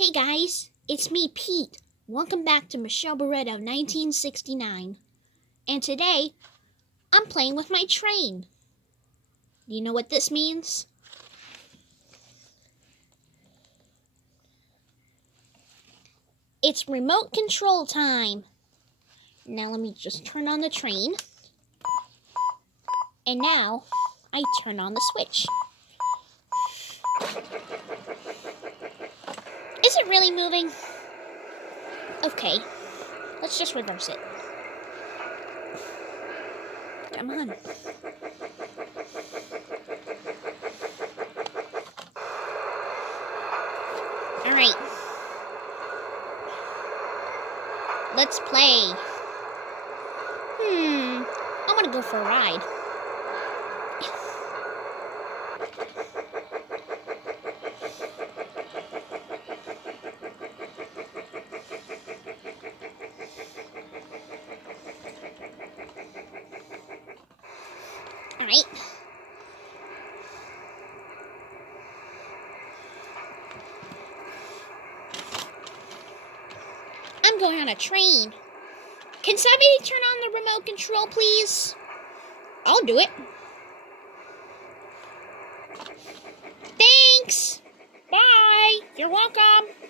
Hey guys, it's me, Pete. Welcome back to Michelle Beretta of 1969. And today, I'm playing with my train. Do you know what this means? It's remote control time. Now let me just turn on the train. And now, I turn on the switch. Is it really moving? Okay, let's just reverse it. Come on. Alright. Let's play. I want to go for a ride. Alright. I'm going on a train. Can somebody turn on the remote control, please? I'll do it. Thanks. Bye. You're welcome.